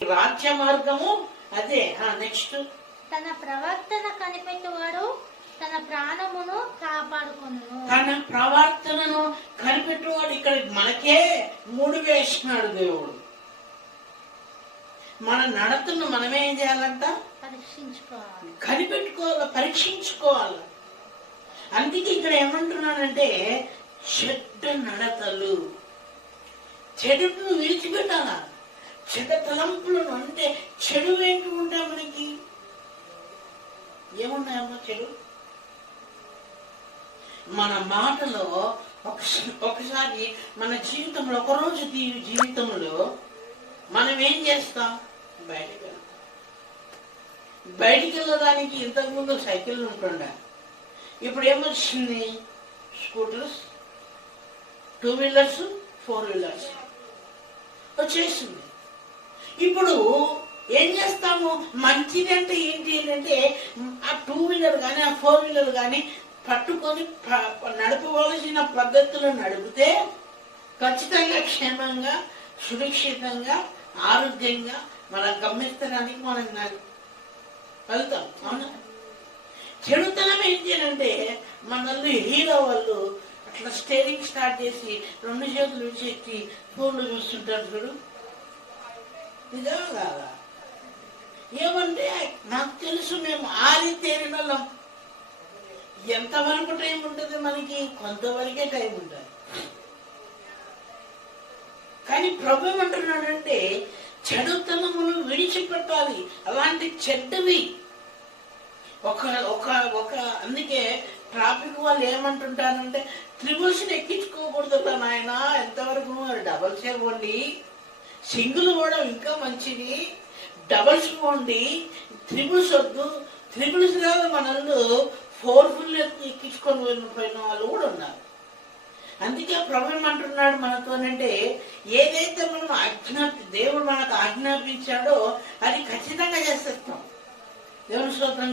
రాజ్య మార్గము అదే. నెక్స్ట్, తన ప్రవర్తన కనిపెట్టువాడు తన ప్రాణమును కాపాడుకొను. తన ప్రవర్తనను కనిపెట్టువాడు. ఇక్కడ మనకే 3 వేసినాడు దేవుడు. మన నడతను మనమేం చేయాలంట? పరీక్షించుకోవాలి, కనిపెట్టుకోవాలి, పరీక్షించుకోవాలి. అందుకే ఇక్కడ ఏమంటున్నానంటే చెడ్డ నడతలు, చెడును విడిచిపెట్టాల. చెడ్డ తలంపులను, అంటే చెడు ఏంటి ఉంటాయి మనకి? ఏమున్నాయమ్మా చెడు? మన మాటలో ఒకసారి మన జీవితంలో, ఒకరోజు జీవితంలో మనం ఏం చేస్తాం? బయటికి వెళ్తాం. బయటికి వెళ్ళడానికి ఇంతకుముందు సైకిల్ ఉంటుండే, ఇప్పుడు ఏమొచ్చింది? స్కూటర్స్, 2 వీలర్స్, 4 వీలర్స్ వచ్చేసింది. ఇప్పుడు ఏం చేస్తాము? మంచిది అంటే ఏంటి అంటే ఆ 2 వీలర్ కానీ ఆ 4 వీలర్ కానీ పట్టుకొని నడపవలసిన పద్ధతులు నడిపితే ఖచ్చితంగా క్షేమంగా, సురక్షితంగా, ఆరోగ్యంగా మన గమ్యస్థానానికి మనం వెళ్తాం. అవునా? చెడుతనం ఏంటి అంటే మనల్ని హీరో వాళ్ళు అట్లా స్టేరింగ్ స్టార్ట్ చేసి 2 చేతులు విడిచెత్తి ఫోన్లు చూస్తుంటారు చూడు. నిజం కాదా? ఏమంటే నాకు తెలుసు, మేము ఆరితేరిన వాళ్ళం. ఎంతవరకు టైం ఉంటుంది మనకి? కొంతవరకే టైం ఉంటుంది. కానీ ప్రభు ఏమంటున్నాడంటే చెడుతనమును విడిచిపెట్టాలి. అలాంటి చెడ్డవి ఒక అందుకే ట్రాఫిక్ వాళ్ళు ఏమంటుంటారంటే త్రిబుల్స్ని ఎక్కించుకోకూడదు నాయన, ఎంతవరకు డబల్స్ ఇవ్వండి, సింగిల్ కూడా ఇంకా మంచిది, డబల్స్ పోండి, త్రిబుల్స్ వద్దు. త్రిబుల్స్ కాదు, మనల్ని 4 ఫుల్ ఎక్కించుకొని పోయిన వాళ్ళు కూడా ఉన్నారు. అందుకే ప్రభు ఏమంటున్నాడు మనతోనంటే ఏదైతే మనం దేవుడు మనకు ఆజ్ఞాపించాడో అది ఖచ్చితంగా చేసేస్తాం. దేవుని స్తోత్రం.